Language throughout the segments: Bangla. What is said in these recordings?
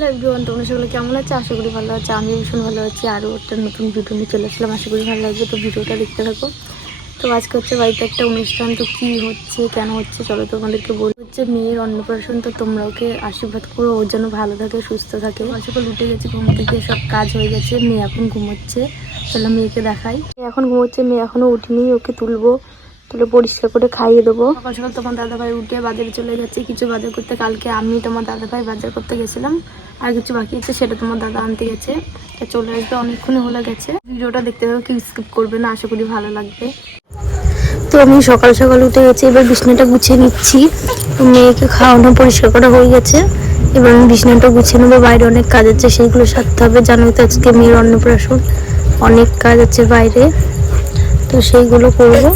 হ্যালো এভরিওয়ান, তোমরা সকলে কেমন আছে? আশা করি ভালো আছে। আমি ভীষণ ভালো আছি। আরও একটা নতুন ভিডিও নিয়ে চলে আসলাম। আশা করি ভালো লাগবে, তো ভিডিওটা দেখতে থাকো। তো আজকে হচ্ছে বাড়িতে একটা অনুষ্ঠান। তো কী হচ্ছে, কেন হচ্ছে, চলো তোমাদেরকে বলি। হচ্ছে মেয়ের অন্নপ্রাশন। তো তোমরা ওকে আশীর্বাদ করো, ওর জন্য ভালো থাকে, সুস্থ থাকে। সকাল উঠে গেছে, ঘুম থেকে সব কাজ হয়ে গেছে। মেয়ে এখন ঘুমোচ্ছে। চলো মেয়েকে দেখাই। এখন ঘুমোচ্ছে, মেয়ে এখনও উঠিনি। ওকে তুলবো, তুলে পরিষ্কার করে খাইয়ে দেবো। সকাল সকাল তোমার দাদাভাই উঠে বাজারে চলে যাচ্ছে কিছু বাজার করতে। কালকে আমি তোমার দাদাভাই বাজার করতে গেছিলাম, আর কিছু বাকি আছে সেটা তোমার দাদা আনতে গেছে। চলে আসবে, অনেকক্ষণই হলে গেছে। ভিডিওটা দেখতে থাকো, কেউ স্কিপ করবে না, আশা করি ভালো লাগবে। তো আমি সকাল সকাল উঠে গেছি, এবার বিছানাটা গুছিয়ে নিচ্ছি। মেয়েকে খাওয়ানো পরিষ্কার করা হয়ে গেছে, এবার আমি বিছানাটা গুছিয়ে নেবো। বাইরে অনেক কাজ আছে, সেইগুলো সারতে হবে। জানোই তো আজকে মেয়ের অন্নপ্রাশন, অনেক কাজ আছে বাইরে, তো সেইগুলো করবো।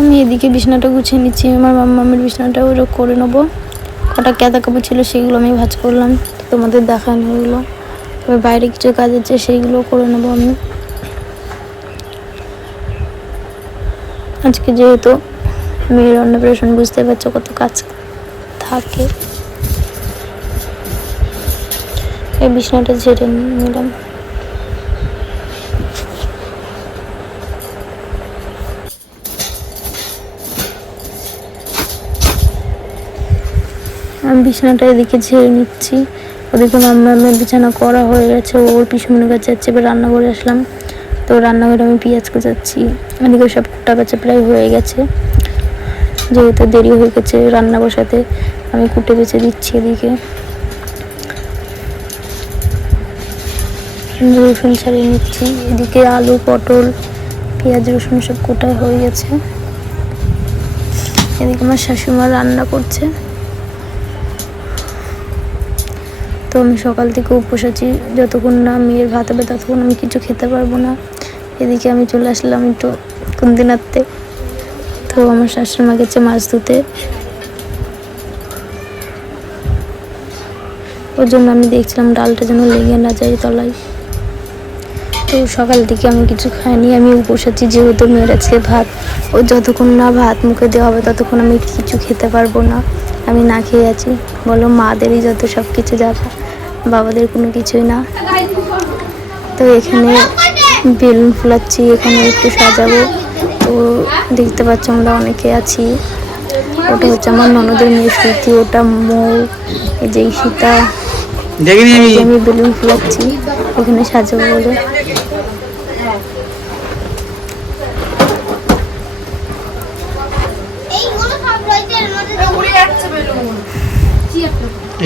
আমি এদিকে বিছানাটা গুছিয়ে নিচ্ছি, আমার মাম্মামের বিছানাটা ওরা করে নেবো। কটা কাঁথা কাপড় ছিল সেইগুলো আমি ভাঁজ করলাম, তোমাদের দেখানো হলো। এবার বাইরে কিছু কাজ আছে, সেইগুলো করে নেবো আমি। আজকে যেহেতু মেয়ের অন্নপ্রাশন, বুঝতে পারছো কত কাজ থাকে। এই বিছানাটা ঝেড়ে নিলাম। আমি বিছানাটা এদিকে ঝেড়ে নিচ্ছি। ওদিকে মাম্মামের বিছানা করা হয়ে গেছে, ওর পিছনে কাছে যাচ্ছে। এবার রান্নাঘরে আসলাম, তো রান্নাঘরে আমি পেঁয়াজ কুচাচ্ছি। এদিকে সব কুটা কাছে প্রায় হয়ে গেছে, যেহেতু দেরি হয়ে গেছে রান্না বসাতে, আমি কুটে বেছে দিচ্ছি। এদিকে রসুন ছাড়িয়ে নিচ্ছি। এদিকে আলু, পটল, পেঁয়াজ, রসুন সব কুটা হয়ে গেছে। এদিকে আমার শাশুড়িমা রান্না করছে। তো আমি সকাল থেকে উপোস আছি, যতক্ষণ না মেয়ের ভাত হবে ততক্ষণ আমি কিছু খেতে পারবো না। এদিকে আমি চলে আসলাম একটু কুন্দিনাথতে। তো আমার শাশুড়িমা গেছে মাছ ধুতে, ওর জন্য আমি দেখছিলাম ডালটা যেন লেগে না যায় তলায়। তো সকাল থেকে আমি কিছু খাইনি, আমি উপোস আছি, যেহেতু মেয়ের আছে ভাত। ও যতক্ষণ না ভাত মুখে দেওয়া হবে ততক্ষণ আমি কিছু খেতে পারবো না। আমি না খেয়ে আছি। বলো, মাদেরই যত সব কিছু যাবে, বাবাদের কোনো কিছুই না। তো এখানে বেলুন ফুলাচ্ছি, এখানে একটু সাজাবো। তো দেখতে পাচ্ছ আমরা অনেকে আছি। ওটা হচ্ছে আমার ননদের মেয়ে স্মৃতি, ওটা মৌ, এই যে সীতা। আমি বেলুন ফুলাচ্ছি এখানে সাজাবো বলে।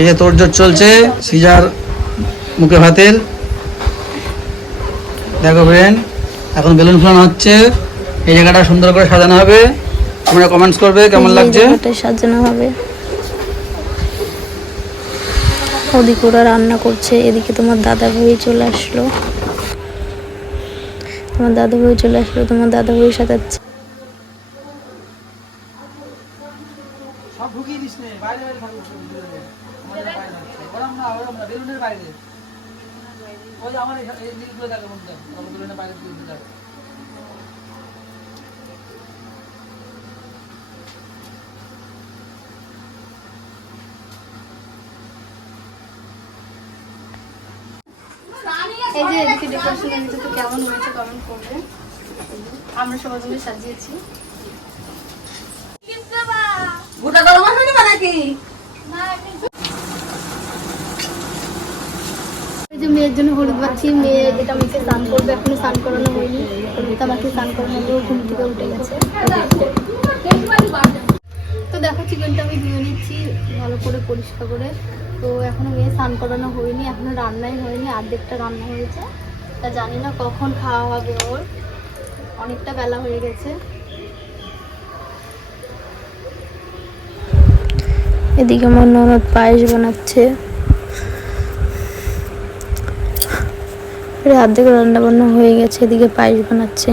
এই যে তোড়জোড় চলছে সিজার মুখে ভাতের। দেখো ফ্রেন্ড, এখন বেলুন ফুলানো হচ্ছে। এই জায়গাটা সুন্দর করে সাজানো হবে। তোমরা কমেন্টস করবে কেমন লাগছে। সাজানো হবে। ওদিকে ওরা রান্না করছে, এদিকে তোমার দাদা ভাই চলে আসলো। তোমার দাদা ভাই সাজাচ্ছে। সব ঢুকিয়ে দিস নে, বাইরে বাইরে থাকবে, আমাদের বাইরে থাকছে, ওরম না বেলুনের বাইরে। ওই আমার এই নীলগুলো দেখো বন্ধু, আমরা বেলুনের বাইরে দিয়ে দিতে যাবে। এই যে এদিকে ডেকোরেশন তো কেমন হয়েছে কমেন্ট করবে। আমরা সবাই মিলে সাজিয়েছি। গোটা গরম আসনি নাকি? এই যে মেয়ের জন্য হলুদ বাচ্ছি, মেয়ে এটা মেয়েকে স্নান করবে, এখনো স্নান করানো হয়নি। হলুদটা বাকি স্নান করানো হলেও ঘুম থেকে উঠে গেছে। তো দেখো চিকেনটা আমি ধুয়ে নিচ্ছি ভালো করে পরিষ্কার করে। তো এখনো মেয়ে স্নান করানো হয়নি, এখনো রান্নাই হয়নি, অর্ধেকটা রান্না হয়েছে। তা জানি না কখন খাওয়া হবে ওর, অনেকটা বেলা হয়ে গেছে। এদিকে আমার ননদ পায়েস বানাচ্ছে। অর্ধেক রান্না বান্না হয়ে গেছে, এদিকে পায়েস বানাচ্ছে।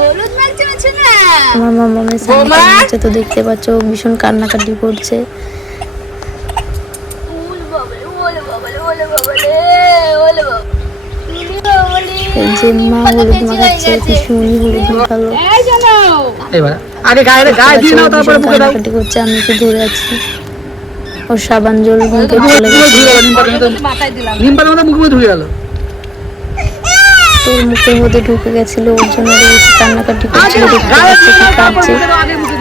হলুদ মাখছে না আমার মামামের সামনে হচ্ছে, তো দেখতে পাচ্ছ ও ভীষণ কান্নাকাটি করছে। এই যে মা হলুদ মাখাচ্ছে, ভীষণই হলুদ মাখালো। এবার আগে গায়ে দিয়ে নাও, তারপরে মুখে দাও। কান্নাকাটি করছে, আমি কি ধরে আছি। ওর সাবান জল মুখে চলে গেছে, নিম পাতা মতো মুখে ধুয়ে গেল। তোর মুখের মধ্যে ঢুকে গেছিল, ওর জন্য আরো বেশি কান্নাকাটি করছিল। দেখতে পাচ্ছে কি কাঁদছে,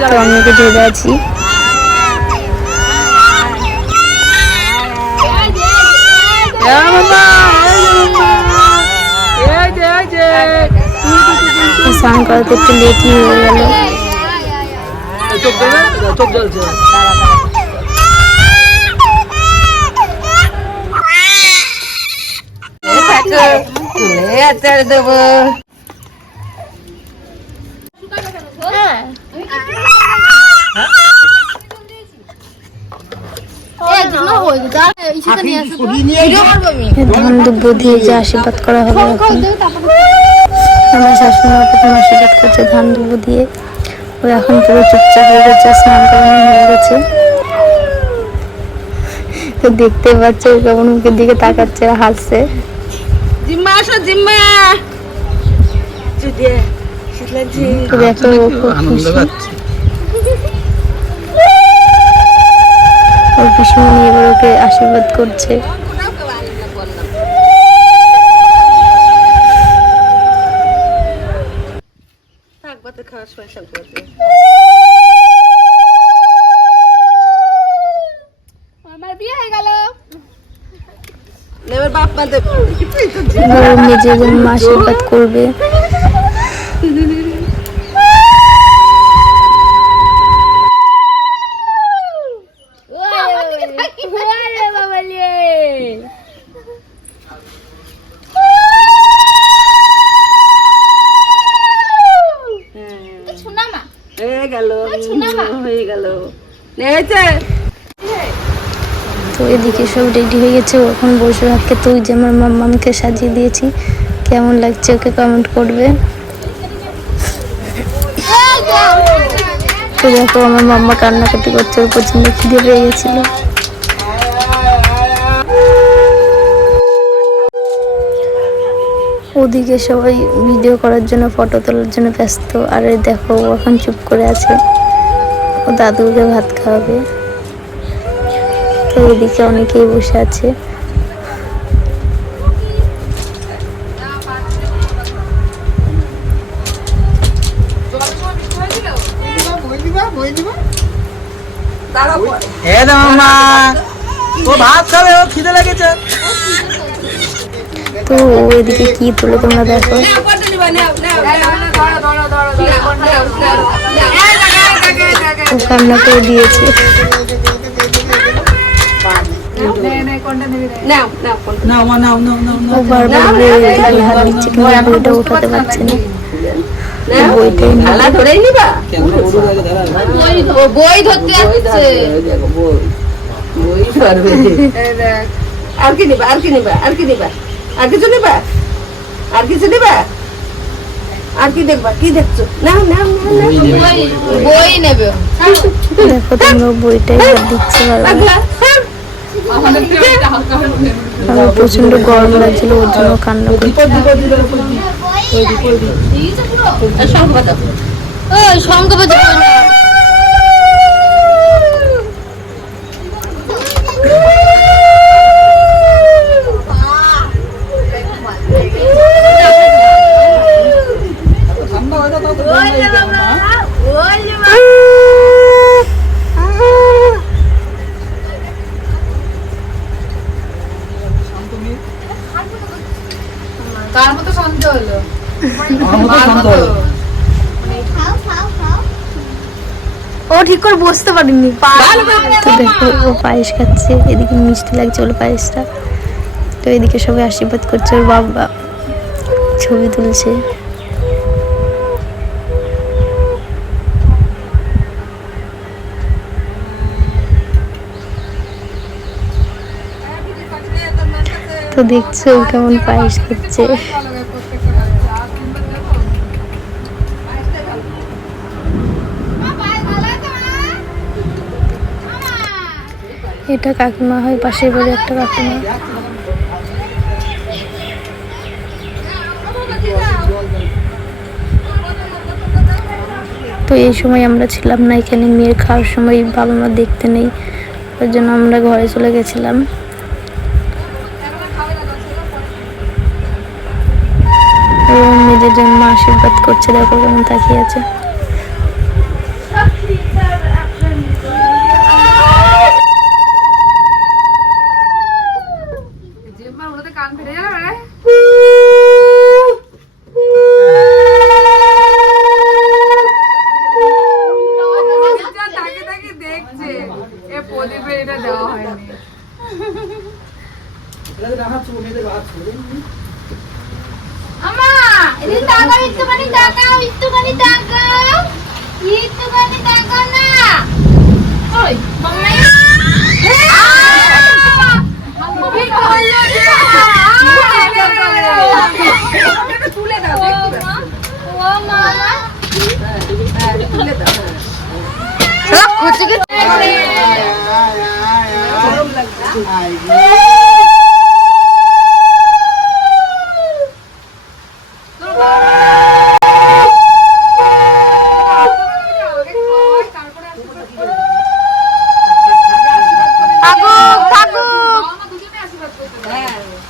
তো আমি ওকে ধরে আছি। স্নান করাতে একটু লেটই হয়ে গেল। চোখ জ্বলছে। দেবো। ধান দুব্ব দিয়ে যে আশীর্বাদ করা হবে এখন। আমার শাশুড়ি মা প্রথম আশীর্বাদ করছে ধান দুব্ব দিয়ে। ও এখন পুরো চুপচাপ হয়ে গেছে, স্নান করানো হয়ে গেছে। তো দেখতে পাচ্ছে ও কেমন মুখের দিকে তাকাচ্ছে আর হাসছে। জিম্মা আসো জিম্মা। তো দেখো ও খুব খুশি। ওর পিসিমণি এবার ওকে আশীর্বাদ করছে। আমার বিয়ে হয়ে গেল। এবার বাপ মা দেব। এবার ওর নিজের জন্য আশীর্বাদ করবে। তো এদিকে সব রেডি হয়ে গেছে, ও এখন বসে থাকে। তো ওই যে আমার মাম্মামকে সাজিয়ে দিয়েছি, কেমন লাগছে ওকে কমেন্ট করবে। তো দেখো আমার মাম্মা কান্নাকাটি করছে, ওর প্রচন্ড খিদে পেয়ে গেছিল। ওদিকে সবাই ভিডিও করার জন্য, ফটো তোলার জন্য ব্যস্ত। আর এই দেখো ও এখন চুপ করে আছে, ও দাদুকে ভাত খাওয়াবে। তো এদিকে অনেকেই বসে আছে। ও ভাত খাবে, ও খিদে লেগেছে। তো ও এদিকে কি তুলে তোমরা দেখো। ও কান্না করে দিয়েছে। ও বারবার বইয়ের দিকে হাত দিচ্ছে, কিন্তু বইটা উঠাতে পারছে না। বইটাই খেলা ধরেই নিবা। বই ধরতে যাচ্ছে। বই ধরবে। আর কি নিবা, আর কি নিবা, আর কি নিবা, আর কিছু নিবা, আর কিছু নিবা, আর কি দেখবা, কি দেখছো? নাও নাও বই নেবে। দেখো তোমরা বইটাই হাত দিচ্ছে বারবার। আমার প্রচন্ড গরম লাগছিল, ওর জন্য কান্না করছে। শঙ্খ বাজাও। কার মতো শান্ত হলো? ও ঠিক করে বসতে পারিনি। তো দেখো ও পায়েস খাচ্ছে, এদিকে মিষ্টি লাগছে ওর পায়েসটা। তো এদিকে সবাই আশীর্বাদ করছে, ওর বাবা ছবি তুলছে। তো দেখছো কেমন পায়েস খাচ্ছে। এটা কাকিমা হয়, পাশের বাড়ি একটা কাকিমা। তো এই সময় আমরা ছিলাম না এখানে, মেয়ের খাওয়ার সময় বাবা মা দেখতে নেই, ওর জন্য আমরা ঘরে চলে গেছিলাম। মেয়েদের জন্য আশীর্বাদ করছে, দেখো কেমন তাকিয়ে আছে।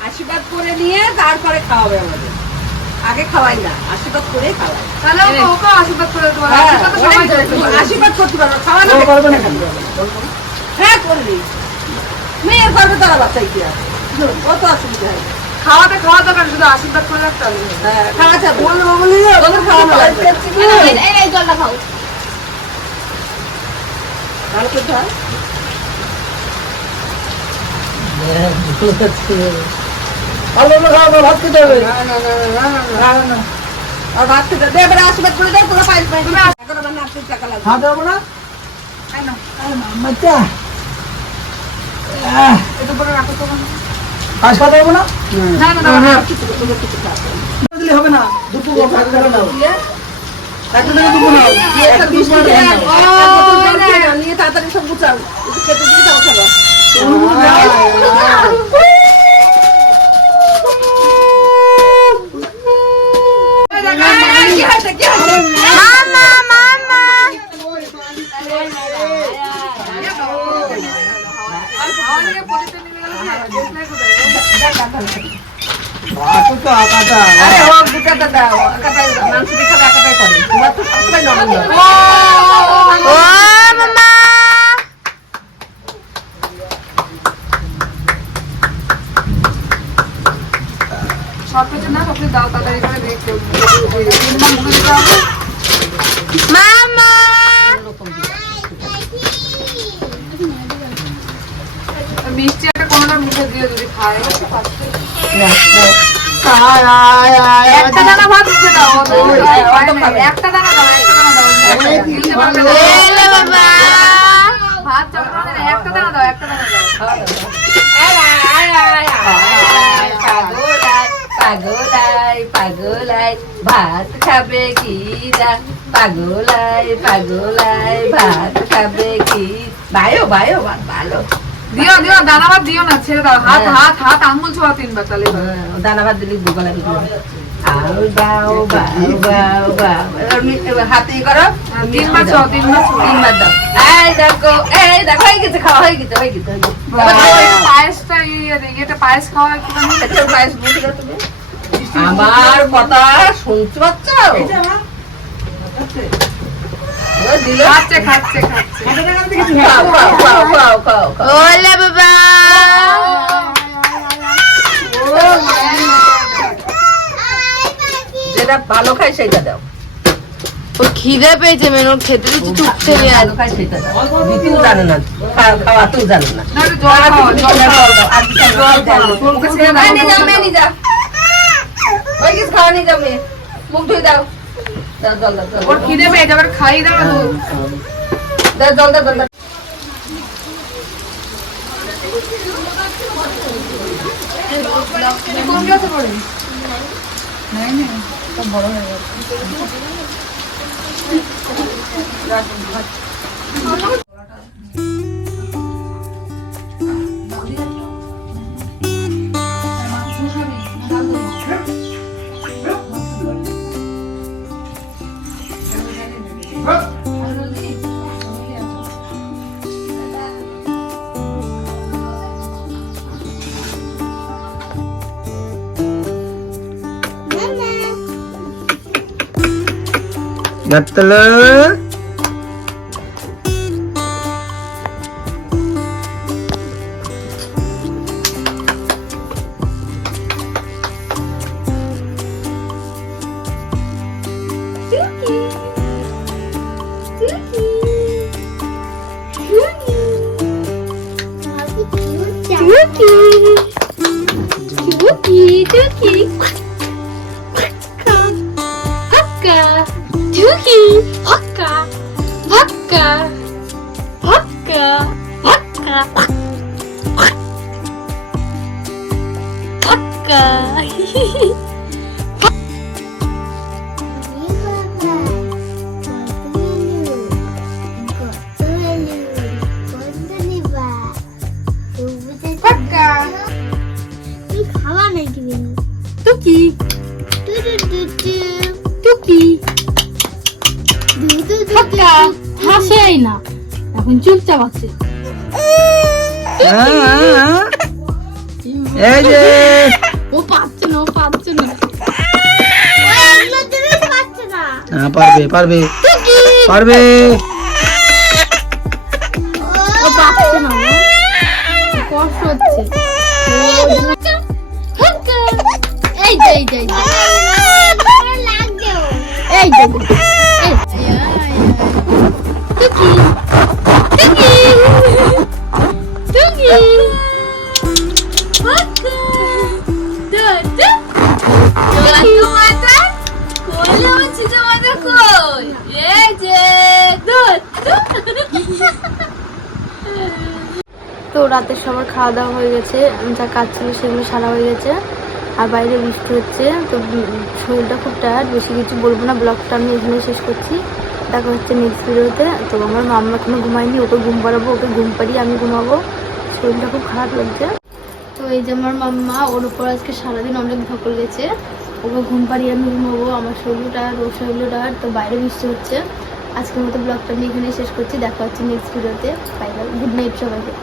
আশীর্বাদ করে নিয়ে তারপরে খাওয়াবে আমাদের, আগে খাওয়াই না, আশীর্বাদ করে খাওয়াই। আশীর্বাদ করতে পারবো, খাওয়ানো হ্যাঁ করবি, মেয়ের করবে তারা বাচ্চাই কি আছে, কত অসুবিধা হয়। খাওয়াতে খাওয়া দরকার, শুধু আশীর্বাদ করে রাখতে হবে। হ্যাঁ খাওয়াতে বলবো বলি খাওয়ানো এই জলটা খাও, ভালো করতে হয়। ভাত খেতে হবে, ভাত খেতে দে, এবারে আশীর্বাদ করে দেয়, পুরো পায়েস পায়েস এখন আমার না টাকা লাগবে। হাত দেবো না কাজ খাওয়া দেবো না, হবে না দুপুর নিয়ে তাড়াতাড়ি সব গুছাও, খেতে দিয়ে যাও খাবার। সবকিছু না সবকিছু দাও তাড়াতাড়ি করে দেখতে মামা মিষ্টি একটা কোনটা মুখে দিয়ে যদি খায় একটা দানা ভাত দিতে দাও, একটা দানা দাও, ভাত একটা দানা দাও, একটা দানা দাও। পাগলাই পাগলাই ভাত খাবে কি দা, পাগলাই পাগলাই ভাত খাবে কি, বায়ো বায়ো ভালো দিও দিও, দানা ভাত দিও না, ছেড়ে দাও, হাত হাত হাত আঙুল ছোঁয়া তিনবার, তাহলে দানা ভাত দিলে গোগলা আও বাও বাও বাও বাও, হাতে করো তিনবার ছোঁয়া, তিনবার দাও। এই দেখো হয়ে গেছে, খাওয়া হয়ে গেছে, হয়ে গেছে। পায়েসটা ইয়েটা পায়েস খাওয়া কি পায়েস বলতে তুমি আমার কথা শুনতে পাচ্ছ? খাচ্ছে খাচ্ছে খাচ্ছে, ওলে বাবা যেটা ভালো খাই সেটা দাও। ও খিদে পেয়েছে মেনু, খেতে দিচ্ছি চুপছে ভালো খাই সেটা দাও, দিতেও জানে না, খাওয়াতেও জানে না। খাওয়া নিয়ে যাবে, মুখ ধুয়ে দাও, ওর খিদে পেয়ে যাবে, খাই দাও, জল দাও জল দাও। কোন ক্লাসে পড়ে? নাই না, সব বড় হয়ে গেছে। Gatla. হাসেই না, এখন চুপচাপ আছে। ও পাচ্ছে না, ও পাচ্ছে না। পারবে পারবে পারবে। ও পাচ্ছে না, কষ্ট হচ্ছে। এই যে এই যে এই যে এই যে টুকি টুকি টুকি তো রাতের সবার খাওয়া দাওয়া হয়ে গেছে, যা কাজ ছিল সেগুলো সারা হয়ে গেছে, আর বাইরে বৃষ্টি হচ্ছে। তো শরীরটা খুব টায়ার্ড, বেশি কিছু বলবো না, ব্লগটা আমি এখানে শেষ করছি। দেখা হচ্ছে নেক্সট ভিডিওতে। তো আমার মাম্মা এখনো ঘুমায়নি, ওকে ঘুম পাড়াবো, ওকে ঘুম পাড়িয়ে আমি ঘুমাবো, শরীরটা খুব খারাপ লাগছে। তো এই যে আমার মাম্মা, ওর উপর আজকে সারাদিন অনেক ধকল গেছে, ওকে ঘুম পাড়িয়ে আমি ঘুমাবো, আমার শরীর টায়ার্ড, ওর শরীর টায়ার্ড। তো বাইরে বৃষ্টি হচ্ছে। আজকের মতো ব্লগটা আমি এখানে শেষ করছি, দেখা হচ্ছে নেক্সট ভিডিওতে। বাই বাই, গুড নাইট সবাইকে।